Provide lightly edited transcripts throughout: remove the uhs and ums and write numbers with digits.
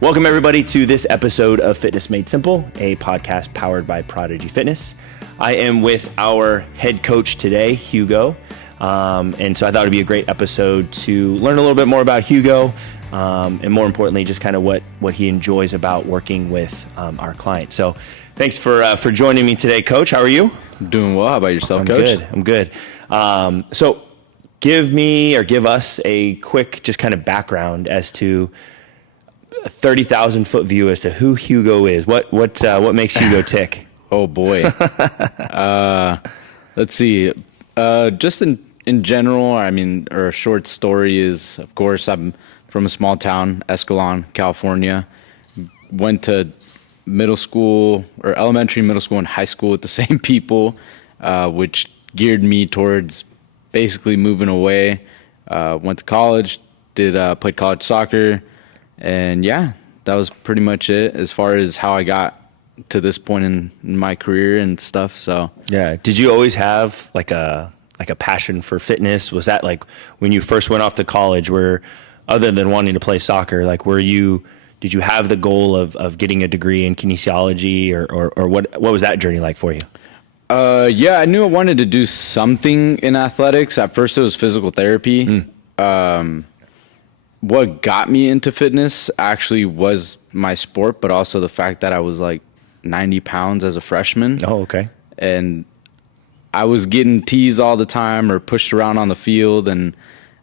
Welcome, everybody, to this episode of Fitness Made Simple, a podcast powered by Prodigy Fitness. I am with our head coach today, Hugo. And so I thought it'd be a great episode to learn a little bit more about Hugo, and more importantly, just kind of what he enjoys about working with our clients. So thanks for joining me today, Coach. How are you? Doing well. How about yourself, Coach? I'm good. So give us a quick just kind of background as to a 30,000 foot view as to who Hugo is. What makes Hugo tick? Oh boy. Let's see. Just in general, or a short story is, of course, I'm from a small town, Escalon, California. Went to middle school or elementary, middle school, and high school with the same people, which geared me towards basically moving away. Went to college, played college soccer, and yeah, that was pretty much it as far as how I got to this point in my career and stuff. So yeah, did you always have like a passion for fitness? Was that like when you first went off to college, where other than wanting to play soccer, like did you have the goal of getting a degree in kinesiology or what was that journey like for you? Yeah, I knew I wanted to do something in athletics. At first it was physical therapy. What got me into fitness actually was my sport, but also the fact that I was like 90 pounds as a freshman. Oh, okay. And I was getting teased all the time or pushed around on the field. And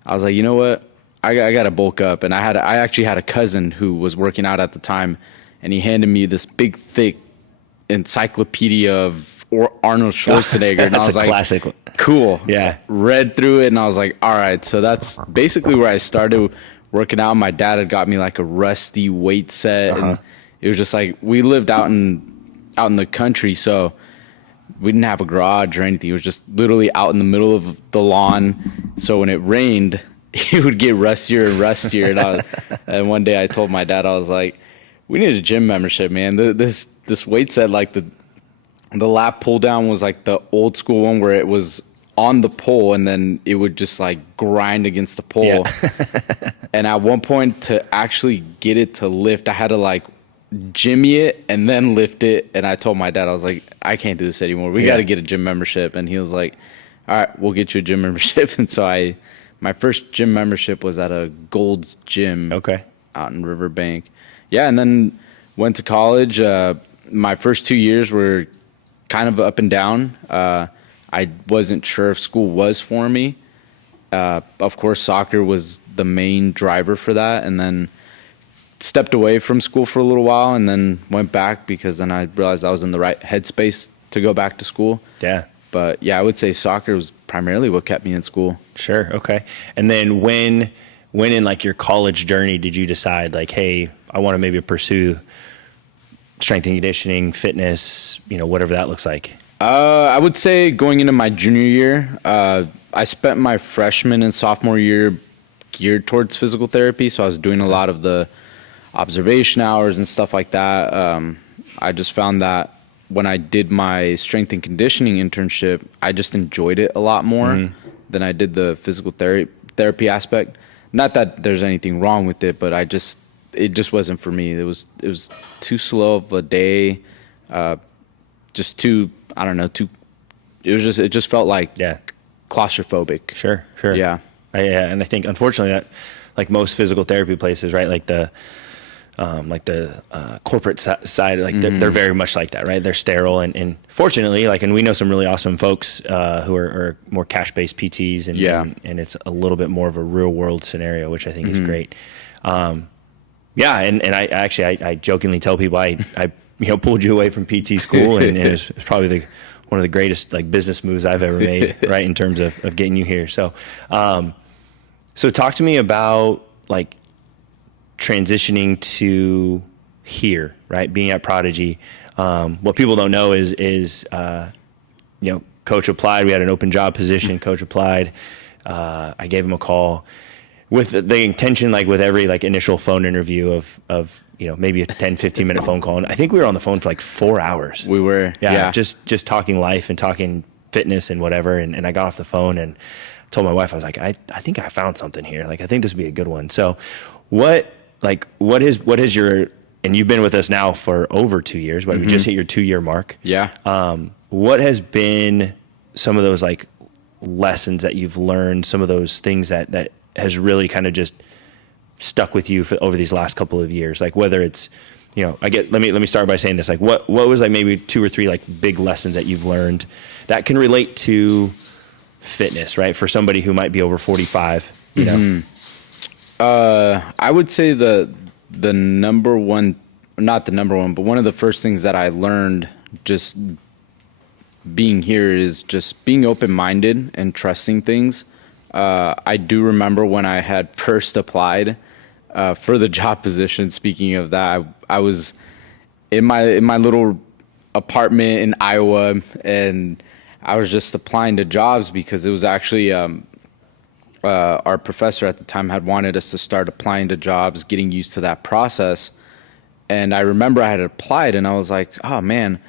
I was like, you know what? I got to bulk up. And I actually had a cousin who was working out at the time, and he handed me this big, thick encyclopedia of Arnold Schwarzenegger. And That's I was a like, classic. Cool. Yeah. Read through it, and I was like, all right. So that's basically where I started working out. My dad had got me like a rusty weight set. And it was just like, we lived out in the country, so we didn't have a garage or anything. It was just literally out in the middle of the lawn. So when it rained, it would get rustier and rustier. And one day I told my dad, I was like, we need a gym membership, man. This weight set, like the lap pull down was like the old school one where it was on the pole and then it would just like grind against the pole. Yeah. And at one point, to actually get it to lift, I had to like jimmy it and then lift it. And I told my dad, I was like, I can't do this anymore. We got to get a gym membership. And he was like, all right, we'll get you a gym membership. And so my first gym membership was at a Gold's Gym out in Riverbank. Yeah, and then went to college. My first 2 years were kind of up and down. I wasn't sure if school was for me. Of course, soccer was the main driver for that, and then stepped away from school for a little while and then went back because then I realized I was in the right headspace to go back to school. Yeah. But yeah, I would say soccer was primarily what kept me in school. Sure. Okay. And then when in like your college journey did you decide like, hey, I want to maybe pursue strength and conditioning, fitness, whatever that looks like? I would say going into my junior year, I spent my freshman and sophomore year geared towards physical therapy. So I was doing a lot of the observation hours and stuff like that. I just found that when I did my strength and conditioning internship, I just enjoyed it a lot more than I did the physical therapy aspect. Not that there's anything wrong with it, but it just wasn't for me. It was too slow of a day, just too, I don't know, it just felt like claustrophobic. Sure. Yeah. And I think unfortunately that, like most physical therapy places, right? Like the corporate side, like they're very much like that, right? They're sterile and fortunately, and we know some really awesome folks who are more cash-based PTs and it's a little bit more of a real world scenario, which I think is great. And I jokingly tell people I pulled you away from PT school and it was probably one of the greatest like business moves I've ever made, right? In terms of getting you here. So talk to me about like transitioning to here, right? Being at Prodigy. What people don't know is Coach applied. We had an open job position. Coach applied. I gave him a call with the intention, like with every like initial phone interview of maybe a 10, 15 minute phone call. And I think we were on the phone for like 4 hours. We were, yeah. Just talking life and talking fitness and whatever. And I got off the phone and told my wife, I was like, I think I found something here. Like, I think this would be a good one. So like what is your, and you've been with us now for over 2 years, but we just hit your 2-year mark. Yeah. What has been some of those like lessons that you've learned, some of those things that has really kind of just stuck with you over these last couple of years? Like whether it's, let me start by saying this, like what was like maybe 2 or 3 like big lessons that you've learned that can relate to fitness, right? For somebody who might be over 45, you know? I would say the number one, not the number one, but one of the first things that I learned just being here is just being open-minded and trusting things. I do remember when I had first applied for the job position. Speaking of that, I was in my little apartment in Iowa, and I was just applying to jobs because it was actually our professor at the time had wanted us to start applying to jobs, getting used to that process. And I remember I had applied, and I was like, oh man,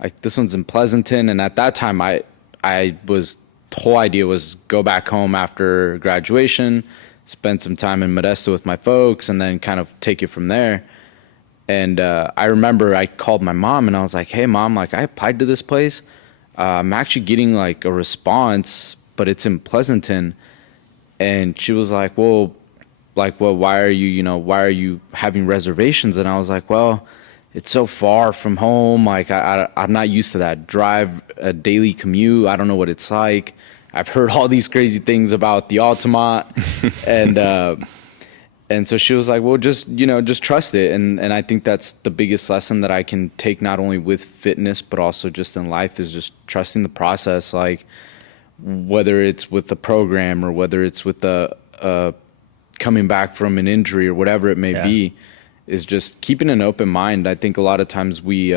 like this one's in Pleasanton. And at that time, the whole idea was go back home after graduation, spend some time in Modesto with my folks, and then kind of take it from there. And I remember I called my mom, and I was like, hey mom, like I applied to this place. I'm actually getting like a response, but it's in Pleasanton. And she was like, well, why are you having reservations? And I was like, well, it's so far from home. Like I'm not used to that drive, a daily commute. I don't know what it's like. I've heard all these crazy things about the Altamont. And so she was like, well, just trust it. And I think that's the biggest lesson that I can take, not only with fitness, but also just in life, is just trusting the process. Like whether it's with the program or whether it's with the, coming back from an injury or whatever it may be, is just keeping an open mind. I think a lot of times we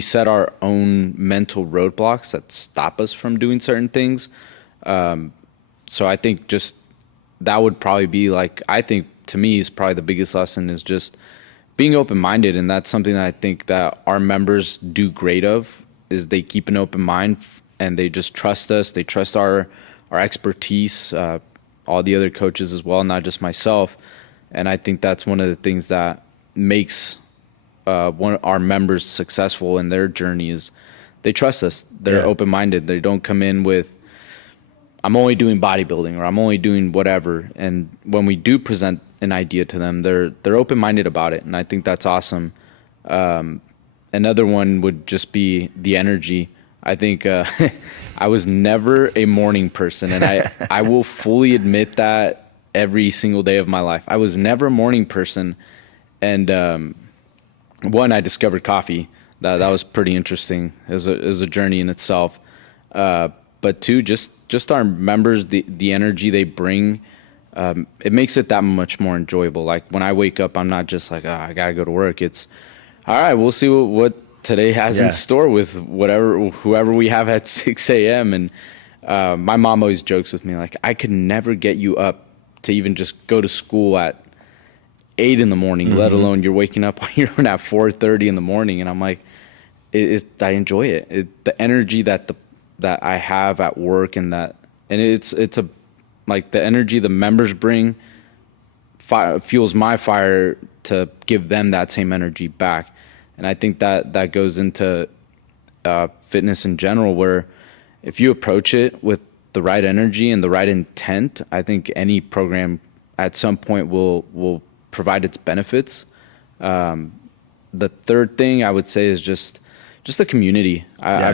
set our own mental roadblocks that stop us from doing certain things. So I think just that would probably be like, I think to me is probably the biggest lesson, is just being open-minded. And that's something that I think that our members do great of, is they keep an open mind and they just trust us. They trust our expertise, all the other coaches as well, not just myself. And I think that's one of the things that makes one of our members successful in their journey, is they trust us. They're open-minded. They don't come in with, I'm only doing bodybuilding or I'm only doing whatever. And when we do present an idea to them, they're open-minded about it. And I think that's awesome. Another one would just be the energy. I think I was never a morning person, and I will fully admit that every single day of my life. I was never a morning person. And one, I discovered coffee. That was pretty interesting. It was a journey in itself. But two, just our members, the energy they bring, it makes it that much more enjoyable. Like when I wake up, I'm not just like, oh, I gotta go to work. It's all right, we'll see what today has in store with whoever we have at 6 a.m. And my mom always jokes with me, like, I could never get you up to even just go to school at 8 in the morning, let alone you're waking up on your own at 4:30 in the morning. And I'm like, I enjoy it. The energy that I have at work, and it's like the energy the members bring fuels my fire to give them that same energy back. And I think that goes into fitness in general, where if you approach it with the right energy and the right intent, I think any program at some point will provide its benefits. The third thing I would say is just the community. I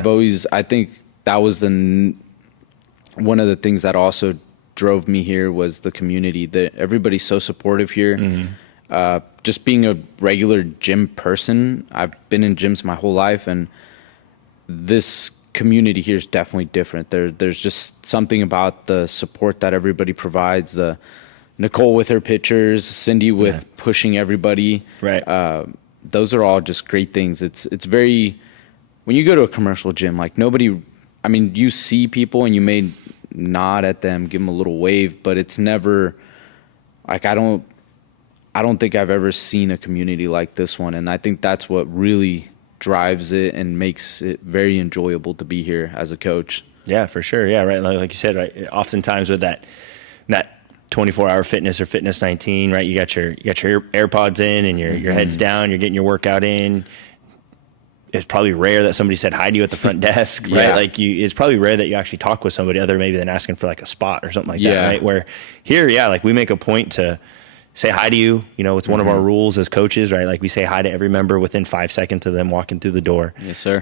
think that was one of the things that also drove me here, was the community. That everybody's so supportive here. Just being a regular gym person, I've been in gyms my whole life, and this community here is definitely different. There's just something about the support that everybody provides. The Nicole with her pictures, Cindy with pushing everybody. Right. Those are all just great things. It's very, when you go to a commercial gym, like you see people and you may nod at them, give them a little wave, but it's never like, I don't think I've ever seen a community like this one. And I think that's what really drives it and makes it very enjoyable to be here as a coach. Yeah, for sure. Yeah, right. Like you said, right. Oftentimes with that 24-hour fitness or Fitness 19, right? You got your AirPods in and your head's down, you're getting your workout in. It's probably rare that somebody said hi to you at the front desk, right? Yeah. Like it's probably rare that you actually talk with somebody other maybe than asking for like a spot or something like that, right? Where here, like we make a point to say hi to you. You know, it's one of our rules as coaches, right? Like we say hi to every member within 5 seconds of them walking through the door. Yes, sir.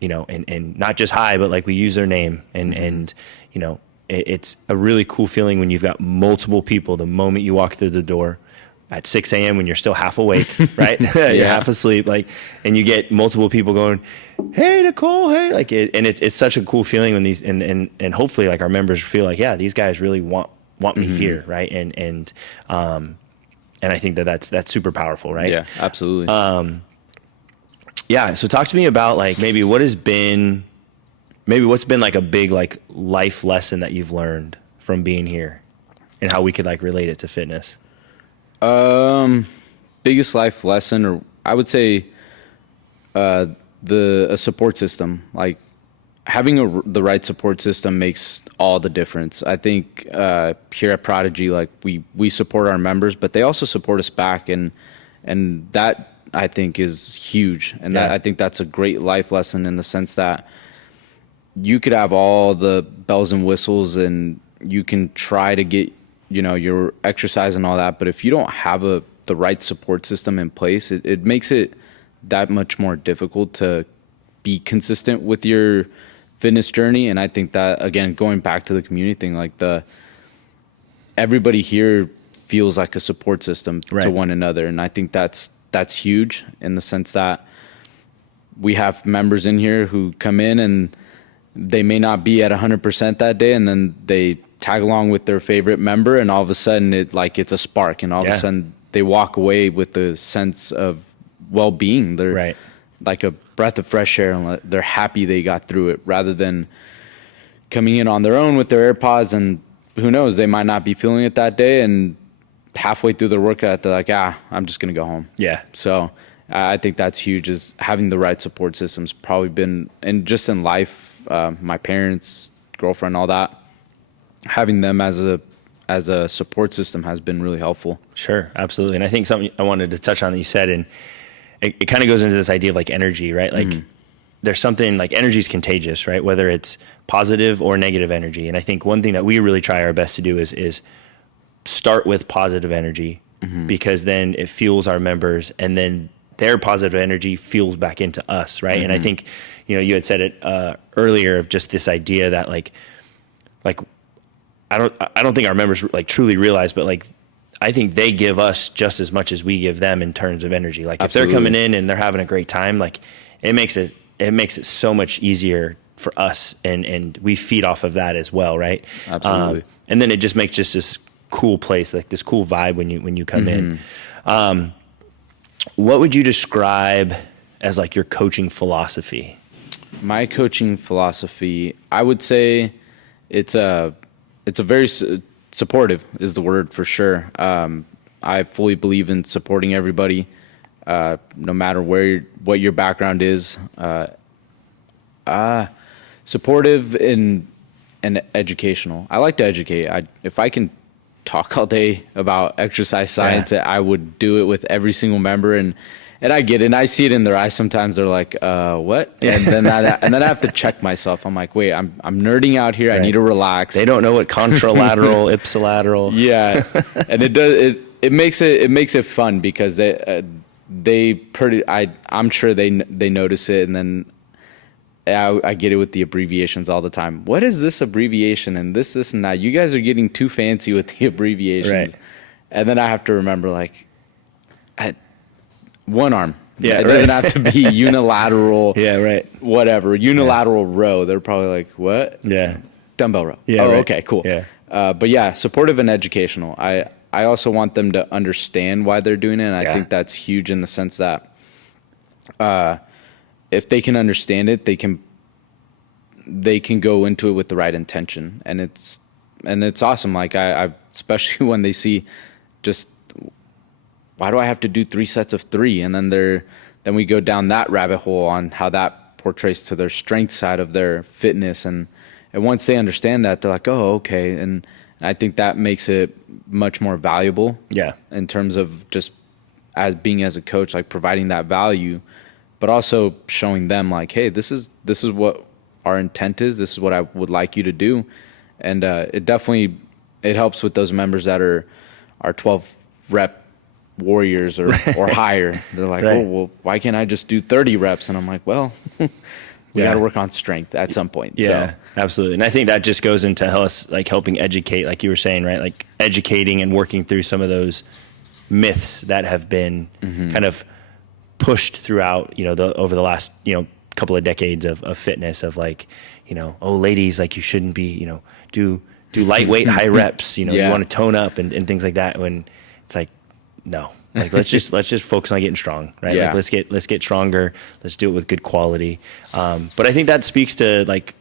You know, and not just hi, but like we use their name and, you know, it's a really cool feeling when you've got multiple people the moment you walk through the door at 6 a.m. when you're still half awake, right? You're half asleep, like, and you get multiple people going, "Hey, Nicole, hey!" Like, it's such a cool feeling when these and hopefully like our members feel like, yeah, these guys really want me here, right? And I think that's super powerful, right? Yeah, absolutely. Yeah. So talk to me about like maybe what's been like a big like life lesson that you've learned from being here, and how we could like relate it to fitness. Biggest life lesson, or I would say, a support system. Like having the right support system makes all the difference. I think here at Prodigy, like we support our members, but they also support us back, and that I think is huge. And that, I think that's a great life lesson in the sense that you could have all the bells and whistles, and you can try to get, you know, your exercise and all that, but if you don't have the right support system in place, it makes it that much more difficult to be consistent with your fitness journey. And I think that, again, going back to the community thing, like everybody here feels like a support system to one another, and I think that's huge in the sense that we have members in here who come in and they may not be at 100% that day, and then they tag along with their favorite member, and all of a sudden it's a spark, and all of a sudden they walk away with a sense of well-being. They're like a breath of fresh air, and they're happy they got through it, rather than coming in on their own with their AirPods, and who knows, they might not be feeling it that day, and halfway through their workout they're like, I'm just gonna go home. So I think that's huge, is having the right support systems. Probably been, and just in life, my parents, girlfriend, all that, having them as a support system has been really helpful. Sure, absolutely. And I think something I wanted to touch on that you said, and it kind of goes into this idea of like energy, right? Like there's something like energy is contagious, right? Whether it's positive or negative energy. And I think one thing that we really try our best to do is start with positive energy, because then it fuels our members, and then their positive energy fuels back into us, right? And I think, you know, you had said it earlier of just this idea that like I don't think our members like truly realize, but like I think they give us just as much as we give them in terms of energy. Like if they're coming in and they're having a great time, like it makes it so much easier for us, and we feed off of that as well, right? Absolutely. And then it just makes just this cool place, like this cool vibe when you come in. What would you describe as like your coaching philosophy? My coaching philosophy, I would say it's a very supportive is the word for sure. I fully believe in supporting everybody, no matter what your background is. Supportive and educational. I like to educate. If I can talk all day about exercise science, I would do it with every single member, and I get it, and I see it in their eyes sometimes. They're like, what? And then I have to check myself. I'm like, wait, I'm nerding out here. I need to relax. They don't know what contralateral, ipsilateral. Yeah. And it makes it fun, because I'm sure they notice it, and then I get it with the abbreviations all the time. What is this abbreviation and this and that? You guys are getting too fancy with the abbreviations. And then I have to remember, like, one arm. It doesn't have to be unilateral. Whatever. Unilateral row. They're probably like, what? Dumbbell row. Okay, cool. But yeah, supportive and educational. I also want them to understand why they're doing it. And I think that's huge in the sense that if they can understand it, they can go into it with the right intention. And it's awesome. Like I especially when they see just, why do I have to do 3 sets of 3? And then we go down that rabbit hole on how that portrays to their strength side of their fitness. And once they understand that, they're like, oh, okay. And And I think that makes it much more valuable. Yeah. In terms of just as a coach, like providing that value, but also showing them like, hey, this is what our intent is. This is what I would like you to do. And it helps with those members that are 12 rep warriors or higher. They're like, Right. oh, well, why can't I just do 30 reps? And I'm like, well, we got to work on strength at some point. Yeah, So. absolutely. And I think that just goes into us like helping educate, like you were saying, right? Like educating and working through some of those myths that have been kind of pushed throughout, over the last, couple of decades of fitness, of like, oh, ladies, like you shouldn't be, do lightweight high reps, you want to tone up and things like that. When it's like, no, like let's just focus on getting strong, right? Yeah. Like let's get stronger. Let's do it with good quality. But I think that speaks to like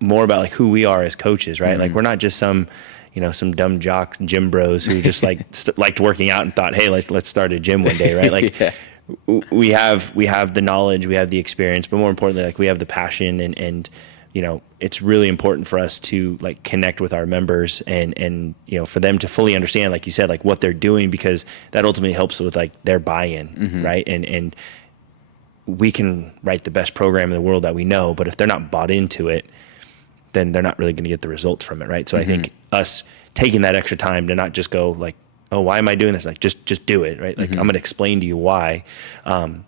more about like who we are as coaches, right? Like we're not just some dumb jocks, gym bros who just like liked working out and thought, hey, let's start a gym one day, right? Like we have the knowledge, we have the experience, but more importantly, like we have the passion and it's really important for us to like connect with our members and for them to fully understand, like you said, like what they're doing, because that ultimately helps with like their buy-in, right? And we can write the best program in the world that we know, but if they're not bought into it, then they're not really going to get the results from it, right? So I think us taking that extra time to not just go like, oh, why am I doing this? Like just do it, right? Like I'm going to explain to you why.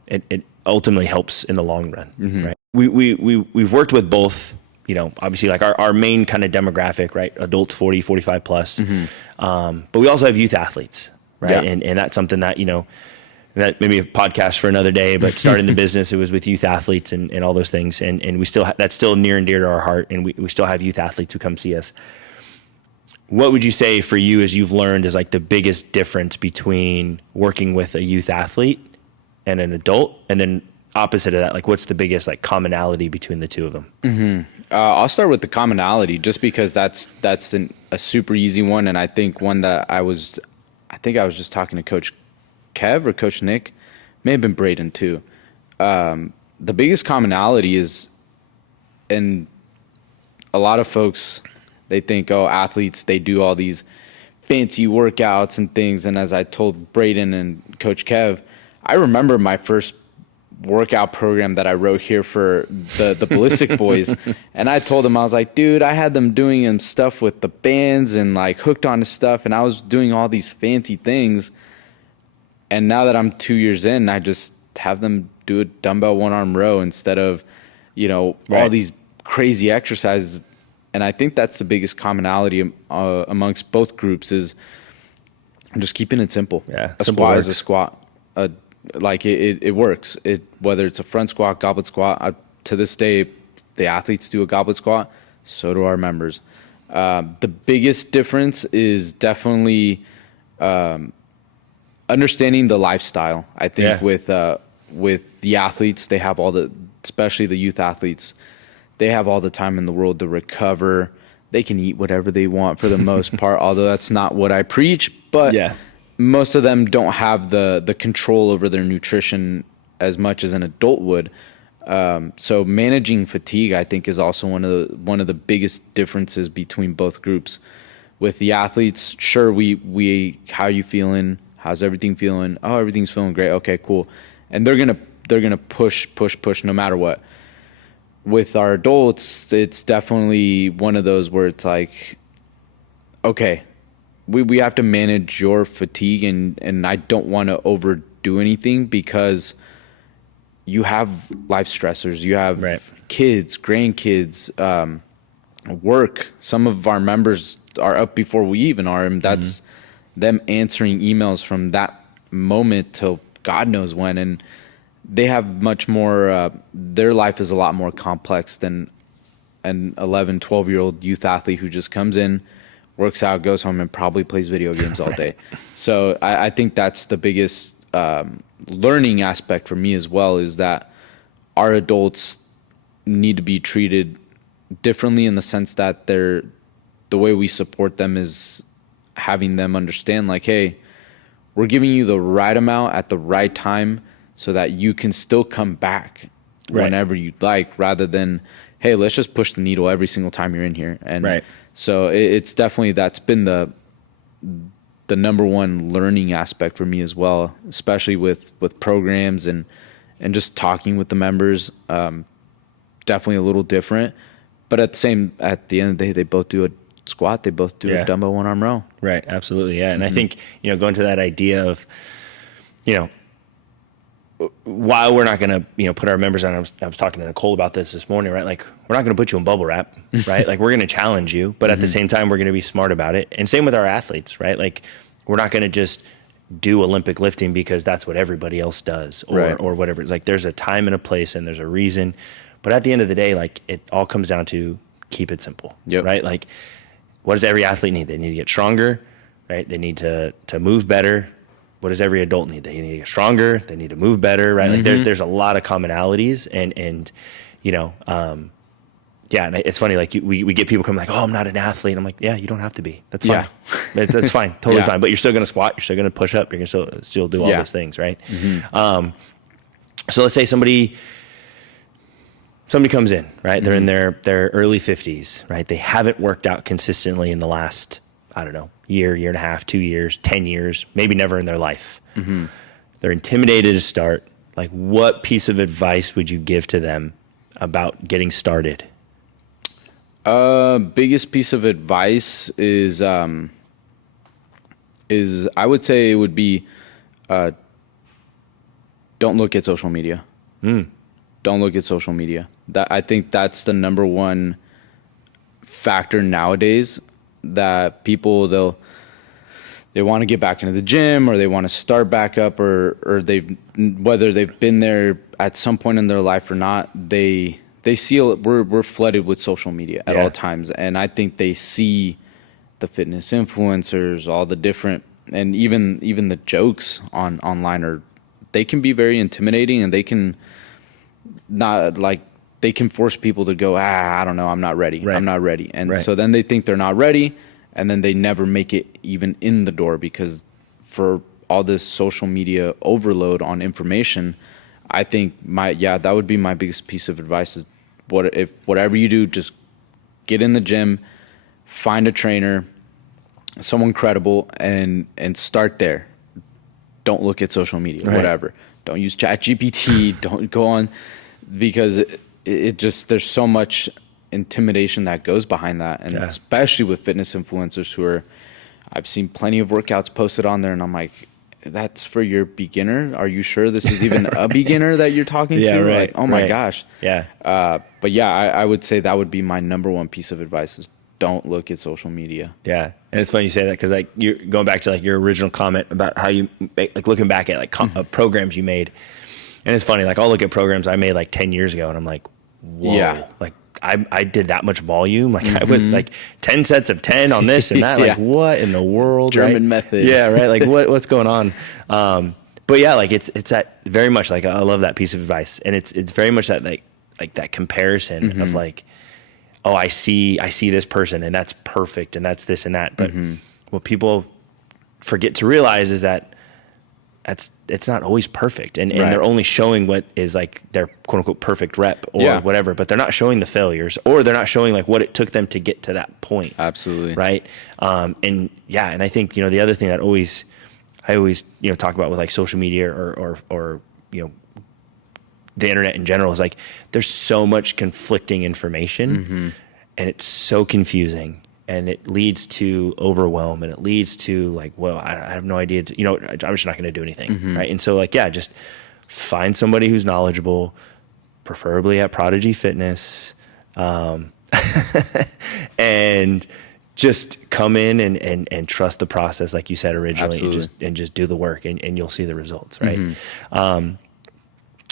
It ultimately helps in the long run, right? We've worked with both, obviously like our main kind of demographic, right? Adults 40, 45 plus. But we also have youth athletes, right? Yeah. And that's something that, that maybe a podcast for another day, but starting the business, it was with youth athletes and all those things. And we still, that's still near and dear to our heart. And we still have youth athletes who come see us. What would you say for you, as you've learned, is like the biggest difference between working with a youth athlete and an adult? And then opposite of that, like what's the biggest like commonality between the two of them? I'll start with the commonality, just because that's a super easy one. And I think one that I was just talking to Coach Kev or Coach Nick, may have been Braden too. The biggest commonality is, and a lot of folks, they think, oh, athletes, they do all these fancy workouts and things. And as I told Braden and Coach Kev, I remember my first workout program that I wrote here for the Ballistic Boys. And I told them, I was like, dude, I had them doing stuff with the bands and like hooked onto stuff. And I was doing all these fancy things. And now that I'm 2 years in, I just have them do a dumbbell one-arm row instead of, all these crazy exercises. And I think that's the biggest commonality amongst both groups, is just keeping it simple. Yeah, a squat is a squat. Like it works. Whether it's a front squat, goblet squat. To this day, the athletes do a goblet squat. So do our members. The biggest difference is definitely understanding the lifestyle. I think with the athletes, they have especially the youth athletes, they have all the time in the world to recover. They can eat whatever they want for the most part, although that's not what I preach. But most of them don't have the control over their nutrition as much as an adult would. So managing fatigue, I think, is also one of the biggest differences between both groups. With the athletes, sure, we how are you feeling? How's everything feeling? Oh, everything's feeling great. Okay, cool. And they're gonna push no matter what. With our adults, it's definitely one of those where it's like, okay, we have to manage your fatigue, and I don't want to overdo anything, because you have life stressors. You have kids, grandkids, work. Some of our members are up before we even are, and that's them answering emails from that moment till God knows when. And they have much more, their life is a lot more complex than an 11, 12-year-old youth athlete who just comes in, works out, goes home, and probably plays video games all day. So I think that's the biggest learning aspect for me as well, is that our adults need to be treated differently, in the sense that the way we support them is having them understand, like, hey, we're giving you the right amount at the right time so that you can still come back whenever you'd like, rather than, hey, let's just push the needle every single time you're in here. And So it's definitely, that's been the number one learning aspect for me as well, especially with programs and just talking with the members. Definitely a little different, but at the end of the day, they both do a squat, they both do a dumbbell one arm row. Right. Absolutely. Yeah. And I think, going to that idea of, while we're not going to, put our members on, I was talking to Nicole about this morning, right? Like, we're not going to put you in bubble wrap, right? Like, we're going to challenge you, but at the same time, we're going to be smart about it. And same with our athletes, right? Like, we're not going to just do Olympic lifting because that's what everybody else does, or whatever. It's like, there's a time and a place and there's a reason. But at the end of the day, like, it all comes down to keep it simple, right? Like, what does every athlete need? They need to get stronger, right? They need to move better. What does every adult need? They need to get stronger. They need to move better, right? Like, there's a lot of commonalities, and and it's funny. Like, we get people coming like, oh, I'm not an athlete. I'm like, yeah, you don't have to be. That's fine. That's fine, totally fine. But you're still gonna squat. You're still gonna push up. You're gonna still do all those things, right? So let's say somebody comes in, right? They're in their early 50s, right? They haven't worked out consistently in the last, I don't know, year and a half, 2 years, 10 years, maybe never in their life. They're intimidated to start. Like, what piece of advice would you give to them about getting started? Biggest piece of advice is I would say it would be, don't look at social media. Don't look at social media. I think that's the number one factor nowadays, that people, they want to get back into the gym, or they want to start back up, or whether they've been there at some point in their life or not, they see we're flooded with social media at all times. And I think they see the fitness influencers, all the different, and even the jokes online they can be very intimidating, and they can they can force people to go, I don't know, I'm not ready. I'm not ready. And so then they think they're not ready, and then they never make it even in the door, because for all this social media overload on information, I think that would be my biggest piece of advice is, whatever you do, just get in the gym, find a trainer, someone credible, and start there. Don't look at social media, whatever. Don't use ChatGPT. Don't go on, because it just, there's so much intimidation that goes behind that. And especially with fitness influencers I've seen plenty of workouts posted on there, and I'm like, that's for your beginner? Are you sure this is even a beginner that you're talking to? Like, oh my gosh. But I would say that would be my number one piece of advice is don't look at social media. Yeah. And it's funny you say that, because like, you're going back to like your original comment about how you like looking back at like programs you made. And it's funny, like, I'll look at programs I made like 10 years ago, and I'm like, whoa, like I did that much volume. Like, I was like 10 sets of 10 on this and that. Like, what in the world? German method. Yeah. Right. Like, what's going on? But yeah, like, it's that very much, like, I love that piece of advice. And it's very much that like that comparison of like, oh, I see this person, and that's perfect, and that's this and that. But what people forget to realize is that it's not always perfect, and they're only showing what is like their quote unquote perfect rep or whatever, but they're not showing the failures, or they're not showing like what it took them to get to that point. Absolutely. Right. And I think, the other thing that I always talk about with like social media or the internet in general is like, there's so much conflicting information, and it's so confusing. And it leads to overwhelm, and it leads to like, well, I have no idea. I'm just not going to do anything, right? And so like, just find somebody who's knowledgeable, preferably at Prodigy Fitness, and just come in and trust the process, like you said originally, and just do the work, and you'll see the results, right?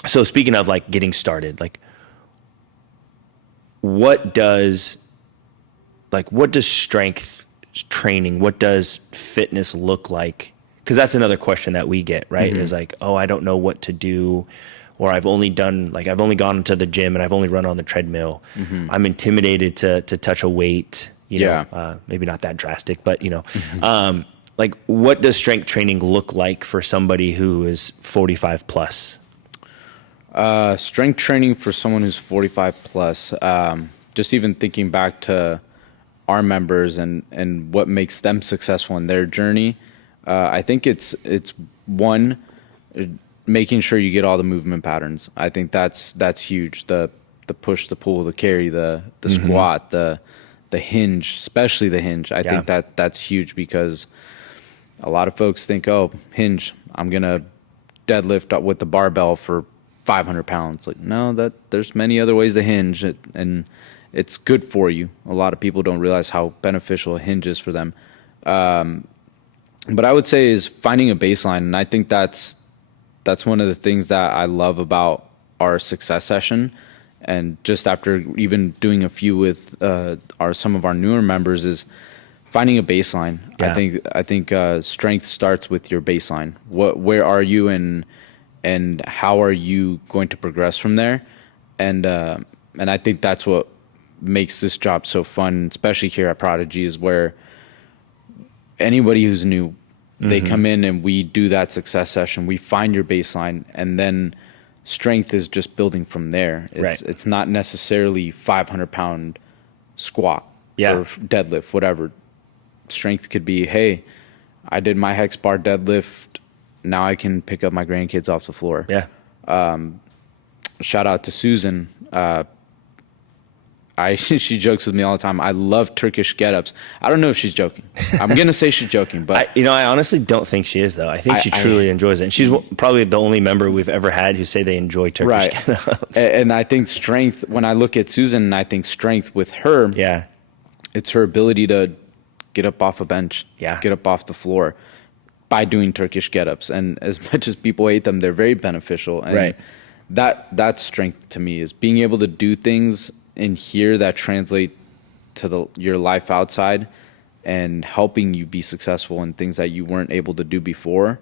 So speaking of like getting started, like, what does strength training, what does fitness look like? Because that's another question that we get, right? Is like, oh, I don't know what to do, or I've only gone to the gym and I've only run on the treadmill. I'm intimidated to touch a weight, maybe not that drastic, but like, what does strength training look like for somebody who is 45 plus? Strength training for someone who's 45 plus, just even thinking back to our members and what makes them successful in their journey, I think it's one, making sure you get all the movement patterns. I think that's huge. The push, the pull, the carry, the squat, the hinge, especially the hinge. I think that's huge, because a lot of folks think, oh, hinge, I'm gonna deadlift up with the barbell for 500 pounds. Like, no, there's many other ways to hinge, and it's good for you. A lot of people don't realize how beneficial a hinge is for them. But I would say is finding a baseline, and I think that's one of the things that I love about our success session. And just after even doing a few with some of our newer members, is finding a baseline. Yeah. I think strength starts with your baseline. Where are you, and how are you going to progress from there? And I think that's what makes this job so fun, especially here at Prodigy, is where anybody who's new, they come in and we do that success session. We find your baseline, and then strength is just building from there. It's not necessarily 500-pound squat or deadlift, whatever. Strength could be, hey, I did my hex bar deadlift, now I can pick up my grandkids off the floor. Shout out to Susan. She jokes with me all the time. I love Turkish get-ups. I don't know if she's joking. I'm going to say she's joking, but I honestly don't think she is, though. I think she truly enjoys it. And she's probably the only member we've ever had who say they enjoy Turkish get-ups. And I think strength, when I look at Susan, and I think strength with her, it's her ability to get up off a bench, get up off the floor by doing Turkish get-ups. And as much as people hate them, they're very beneficial. And that's strength to me, is being able to do things in here that translate to your life outside, and helping you be successful in things that you weren't able to do before.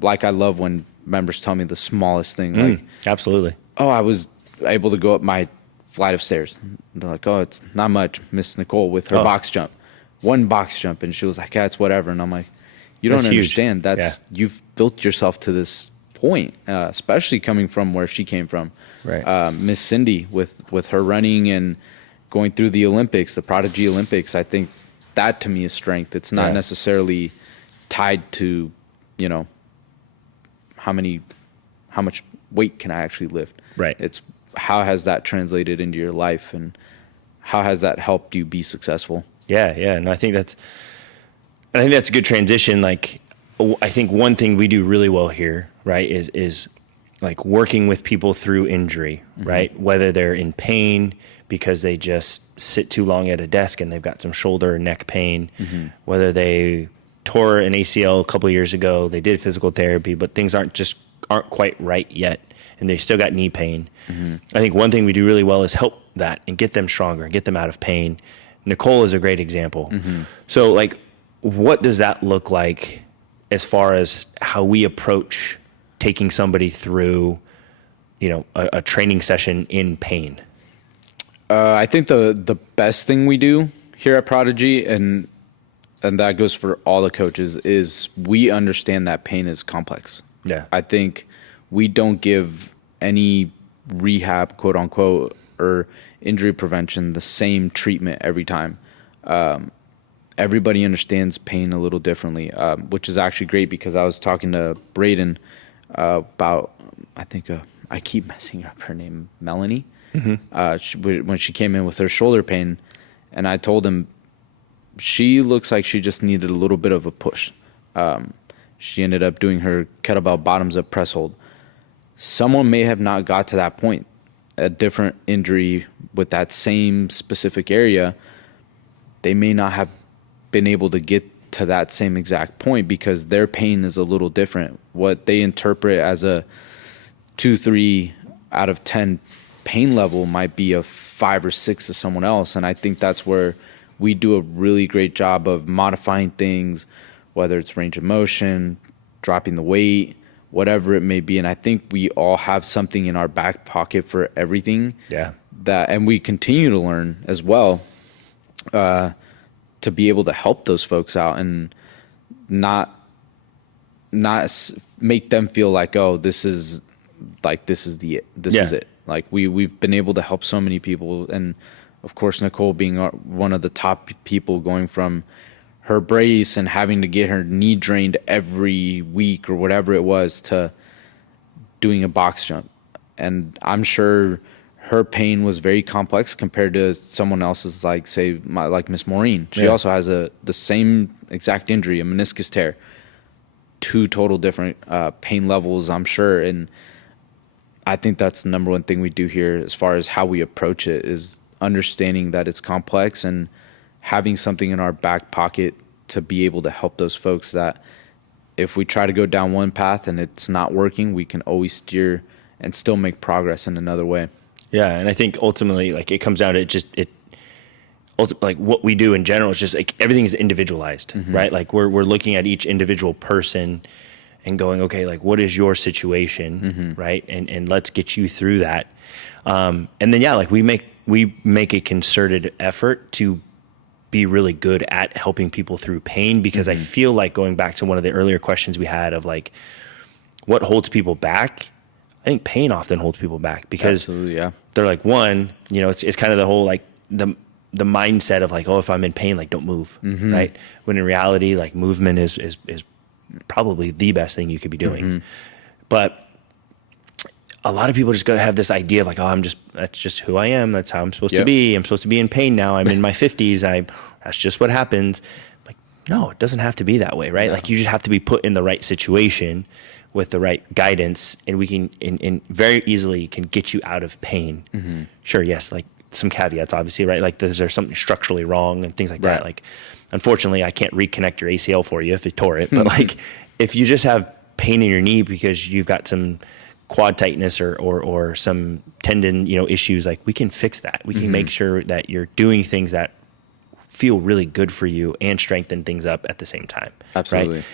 Like, I love when members tell me the smallest thing, like, absolutely, oh, I was able to go up my flight of stairs. They're like, oh, it's not much. Miss Nicole with her box jump, one box jump, and she was like, yeah, it's whatever. And I'm like, you don't understand. That's you've built yourself to this point, especially coming from where she came from. Miss Cindy with her running and going through the Olympics, the Prodigy Olympics. I think that to me is strength. It's not necessarily tied to, how much weight can I actually lift. It's how has that translated into your life, and how has that helped you be successful. And I think that's a good transition. Like, I think one thing we do really well here, is like working with people through injury, right? Whether they're in pain because they just sit too long at a desk and they've got some shoulder or neck pain, whether they tore an ACL a couple of years ago, they did physical therapy, but things aren't quite right yet, and they still got knee pain. I think one thing we do really well is help that and get them stronger and get them out of pain. Nicole is a great example. So, like, what does that look like as far as how we approach taking somebody through, a training session in pain? I think the best thing we do here at Prodigy, and that goes for all the coaches, is we understand that pain is complex. I think we don't give any rehab, quote unquote, or injury prevention the same treatment every time. Everybody understands pain a little differently, which is actually great, because I was talking to Braden about, I keep messing up her name, Melanie, when she came in with her shoulder pain, and I told him she looks like she just needed a little bit of a push. She ended up doing her kettlebell bottoms up press hold. Someone may have not got to that point. A different injury with that same specific area, they may not have been able to get to that same exact point, because their pain is a little different. What they interpret as a 2-3 out of 10 pain level might be a 5 or 6 to someone else. And I think that's where we do a really great job of modifying things, whether it's range of motion, dropping the weight, whatever it may be. And I think we all have something in our back pocket for everything. And we continue to learn as well, to be able to help those folks out, and not make them feel like, oh, this is it. Like, we've been able to help so many people, and of course, Nicole being one of the top people, going from her brace and having to get her knee drained every week or whatever it was to doing a box jump. And I'm sure her pain was very complex compared to someone else's, like say like Miss Maureen. She also has the same exact injury, a meniscus tear. Two total different pain levels, I'm sure. And I think that's the number one thing we do here as far as how we approach it, is understanding that it's complex and having something in our back pocket to be able to help those folks, that if we try to go down one path and it's not working, we can always steer and still make progress in another way. Yeah. And I think ultimately, like, it comes down to like what we do in general is just like everything is individualized, right? Like we're looking at each individual person and going, okay, like what is your situation, right? And let's get you through that. And then, like we make a concerted effort to be really good at helping people through pain, because I feel like, going back to one of the earlier questions we had of like what holds people back, I think pain often holds people back, because they're like, one, it's kind of the whole, like the mindset of like, oh, if I'm in pain, like don't move, right? When in reality, like movement is probably the best thing you could be doing. But a lot of people just gotta have this idea of like, oh, that's just who I am. That's how I'm supposed to be. I'm supposed to be in pain now. I'm in my 50s. That's just what happens. Like, no, it doesn't have to be that way, right? Like you just have to be put in the right situation with the right guidance, and we can, and very easily can get you out of pain. Sure. Yes. Like some caveats, obviously, right? Like there's something structurally wrong and things like that. Like, unfortunately, I can't reconnect your ACL for you if you tore it, but like if you just have pain in your knee because you've got some quad tightness or some tendon, issues, like we can fix that. We can make sure that you're doing things that feel really good for you and strengthen things up at the same time. Absolutely. Right?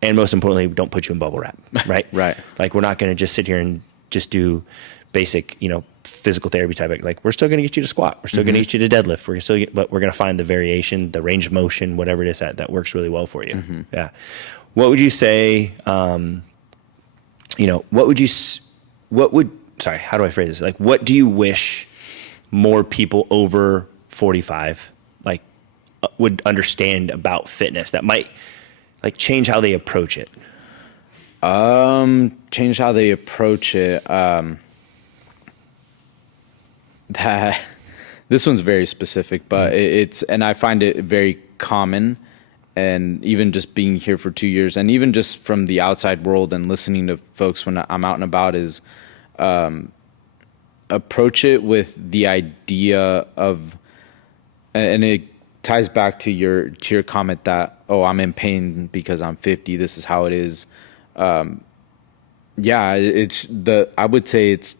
And most importantly, don't put you in bubble wrap, right? Right. Like we're not going to just sit here and just do basic, physical therapy type of, like we're still going to get you to squat. We're still going to get you to deadlift. But we're going to find the variation, the range of motion, whatever it is that works really well for you. Yeah. What would you say, sorry, how do I phrase this? Like, what do you wish more people over 45, like, would understand about fitness that might, like, change how they approach it? Change how they approach it. That this one's very specific, but and I find it very common. And even just being here for 2 years, and even just from the outside world and listening to folks when I'm out and about, is approach it with the idea of, and it ties back to your comment that, oh, I'm in pain because I'm 50. This is how it is. I would say it's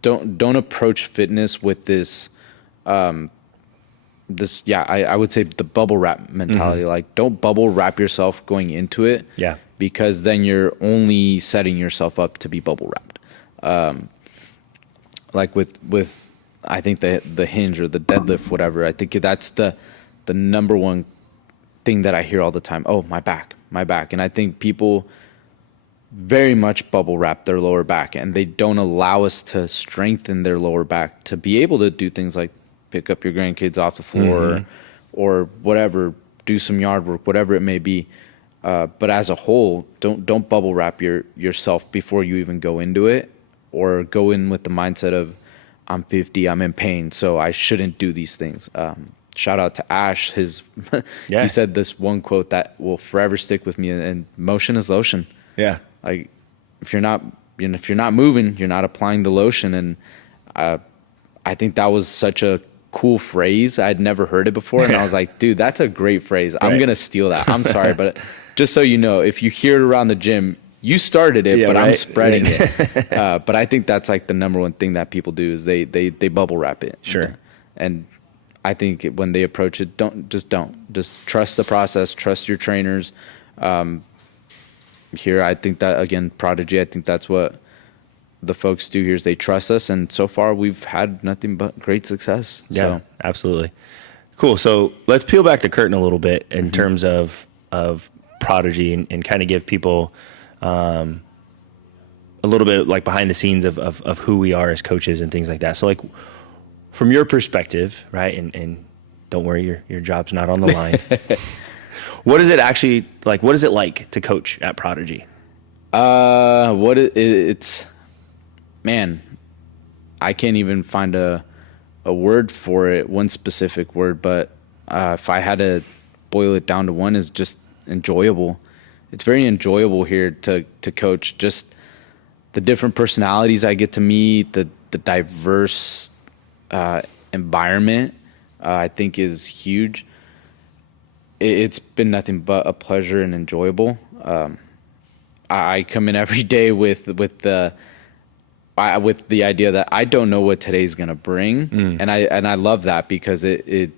don't approach fitness with this. I would say the bubble wrap mentality. Like, don't bubble wrap yourself going into it. Yeah. Because then you're only setting yourself up to be bubble wrapped. Like with I think the hinge or the deadlift, whatever. I think that's the number one thing that I hear all the time. Oh, my back. And I think people very much bubble wrap their lower back, and they don't allow us to strengthen their lower back to be able to do things like pick up your grandkids off the floor or whatever, do some yard work, whatever it may be. But as a whole, don't bubble wrap yourself before you even go into it, or go in with the mindset of, I'm 50, I'm in pain, so I shouldn't do these things. Shout out to Ash. He said this one quote that will forever stick with me, and motion is lotion. Yeah. Like, if you're not moving, you're not applying the lotion. And I think that was such a cool phrase. I'd never heard it before, and I was like, dude, that's a great phrase. Right. I'm gonna steal that. I'm sorry, but just so you know, if you hear it around the gym, you started it, but I'm spreading it. But I think that's like the number one thing that people do, is they bubble wrap it. Sure. And I think when they approach it, just trust the process, trust your trainers. Here, I think that, again, Prodigy, I think that's what the folks do here, is they trust us, and so far we've had nothing but great success. Yeah, absolutely. Cool. So let's peel back the curtain a little bit in terms of Prodigy, and kind of give people a little bit like behind the scenes of who we are as coaches and things like that. So, like, from your perspective, right? And don't worry, your job's not on the line. What is it actually like? What is it like to coach at Prodigy? It's man, I can't even find a word for it, one specific word, but if I had to boil it down to one, is just enjoyable. It's very enjoyable here to coach. Just the different personalities I get to meet, the diverse environment, I think is huge. It's been nothing but a pleasure and enjoyable. I come in every day with the idea that I don't know what today's gonna bring, and I love that because it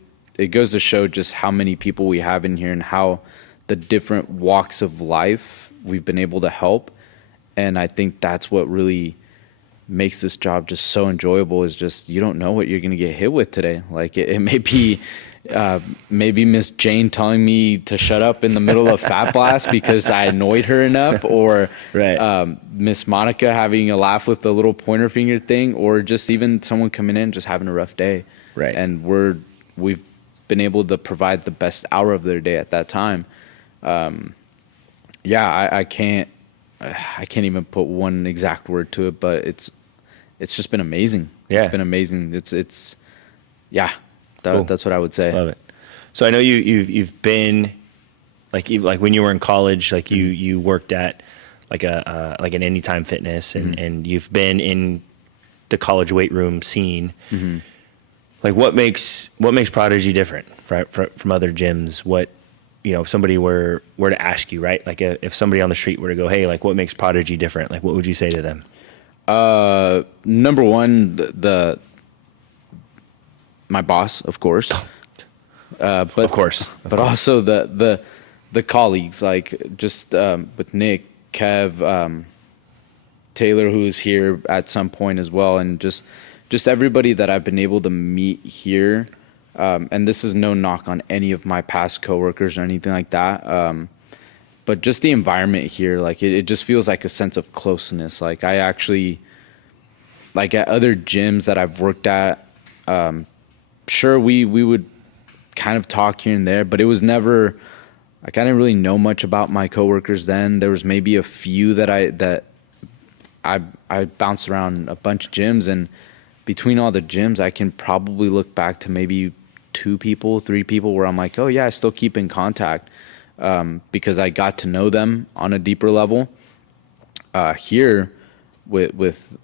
goes to show just how many people we have in here and how the different walks of life we've been able to help. And I think that's what really makes this job just so enjoyable, is just you don't know what you're gonna get hit with today. Like it may be maybe Miss Jane telling me to shut up in the middle of Fat Blast because I annoyed her enough, or Miss Monica having a laugh with the little pointer finger thing, or just even someone coming in just having a rough day. Right. And we've been able to provide the best hour of their day at that time. I can't even put one exact word to it, but it's just been amazing. Yeah. It's been amazing. Cool. That's what I would say. Love it. So I know you've been like when you were in college, like you worked at like an Anytime Fitness, and you've been in the college weight room scene. Mm-hmm. Like what makes Prodigy different from other gyms? What, if somebody were to ask you, right? Like if somebody on the street were to go, hey, like what makes Prodigy different? Like what would you say to them? Number one, my boss, of course. Of course. But also the colleagues, like just with Nick, Kev, Taylor, who is here at some point as well, and just everybody that I've been able to meet here. And this is no knock on any of my past coworkers or anything like that. But just the environment here, like it just feels like a sense of closeness. Like I actually, like at other gyms that I've worked at, sure, we would kind of talk here and there, but it was never like I didn't really know much about my coworkers then. There was maybe a few that I bounced around a bunch of gyms, and between all the gyms, I can probably look back to maybe 2 people, 3 people where I'm like, oh yeah, I still keep in contact because I got to know them on a deeper level. Here, with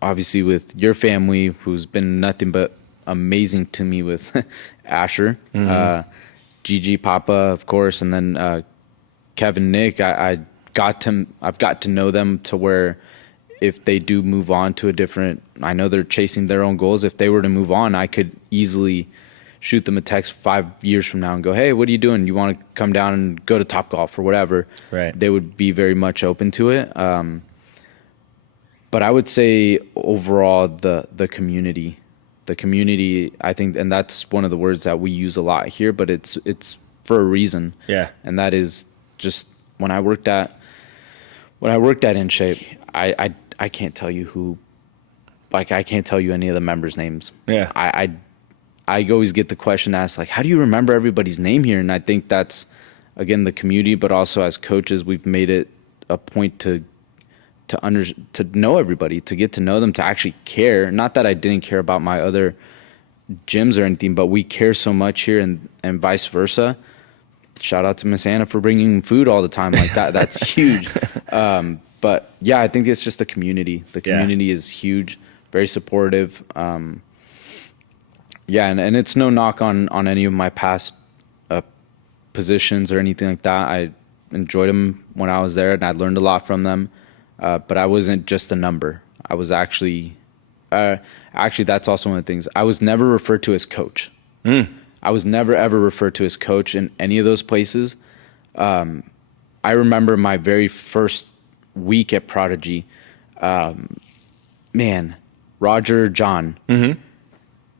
obviously with your family, who's been nothing but amazing to me with Asher, Gigi, Papa, of course, and then Kevin, Nick. I've got to know them to where if they do move on to a different, I know they're chasing their own goals. If they were to move on, I could easily shoot them a text 5 years from now and go, hey, what are you doing? You want to come down and go to Topgolf or whatever? Right. They would be very much open to it. But I would say overall the community, I think, and that's one of the words that we use a lot here, but it's for a reason. Yeah. And that is just when I worked at InShape, I can't tell you who, like I can't tell you any of the members' names. Yeah. I always get the question asked, like, how do you remember everybody's name here? And I think that's, again, the community, but also as coaches, we've made it a point to know everybody, to get to know them, to actually care. Not that I didn't care about my other gyms or anything, but we care so much here, and vice versa. Shout out to Miss Anna for bringing food all the time like that. That's huge. But yeah, I think it's just the community. The community is huge, very supportive. And it's no knock on any of my past positions or anything like that. I enjoyed them when I was there, and I learned a lot from them. But I wasn't just a number. I was actually that's also one of the things. I was never referred to as coach. I was never ever referred to as coach in any of those places. I remember my very first week at Prodigy. Roger John. Mm-hmm.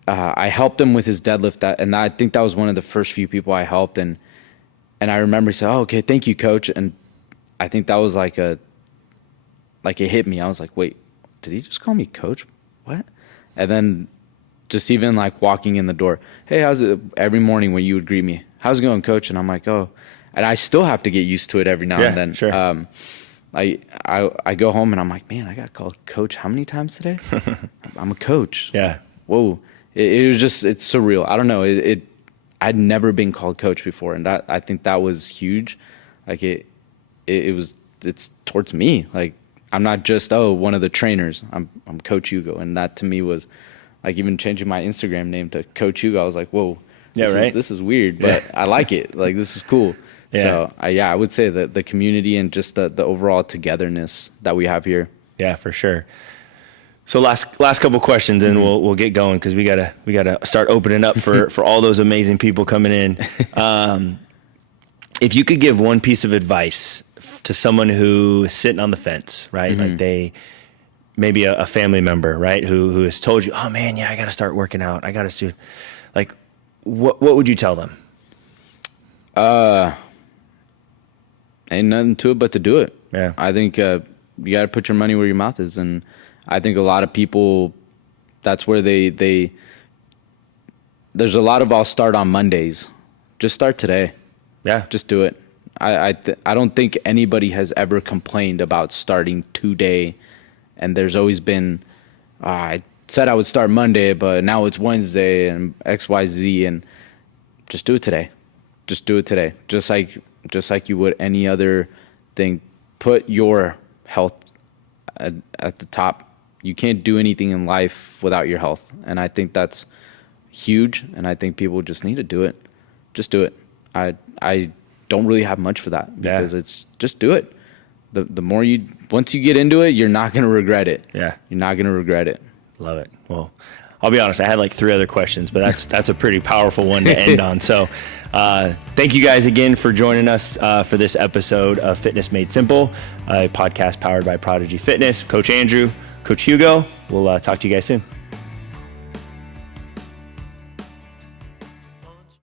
I helped him with his deadlift, and I think that was one of the first few people I helped. And I remember he said, "Oh, okay, thank you, coach." And I think that was like it hit me. I was like, "Wait, did he just call me coach? What?" And then just even like walking in the door. Hey, how's it? Every morning when you would greet me, how's it going, coach? And I'm like, oh, and I still have to get used to it every now and then. Sure. I go home and I'm like, man, I got called coach how many times today? I'm a coach. Yeah. Whoa. It was just, it's surreal. I don't know. I'd never been called coach before. And I think that was huge. Like it's towards me. Like I'm not just, one of the trainers. I'm Coach Hugo. And that to me was like even changing my Instagram name to Coach Hugo. I was like, whoa, this is weird, but I like it. Like this is cool. Yeah. So I would say that the community and just the overall togetherness that we have here. Yeah, for sure. So last couple questions, and we'll get going because we gotta start opening up for all those amazing people coming in. If you could give one piece of advice to someone who is sitting on the fence, right? Like they maybe a family member, right, who has told you, oh man, yeah, I got to start working out. I got to do, like, what would you tell them? Ain't nothing to it but to do it. Yeah. I think you got to put your money where your mouth is. And I think a lot of people, that's where there's a lot of I'll start on Mondays. Just start today. Yeah. Just do it. I don't think anybody has ever complained about starting today. And there's always been, I said I would start Monday, but now it's Wednesday and X, Y, Z. And just do it today. Just do it today. Just like you would any other thing. Put your health at the top. You can't do anything in life without your health. And I think that's huge. And I think people just need to do it. Just do it. I don't really have much for that because it's just do it. The more once you get into it, you're not going to regret it. Yeah. You're not going to regret it. Love it. Well, I'll be honest, I had like 3 other questions, but that's a pretty powerful one to end on. So thank you guys again for joining us for this episode of Fitness Made Simple, a podcast powered by Prodigy Fitness. Coach Andrew, Coach Hugo, we'll talk to you guys soon.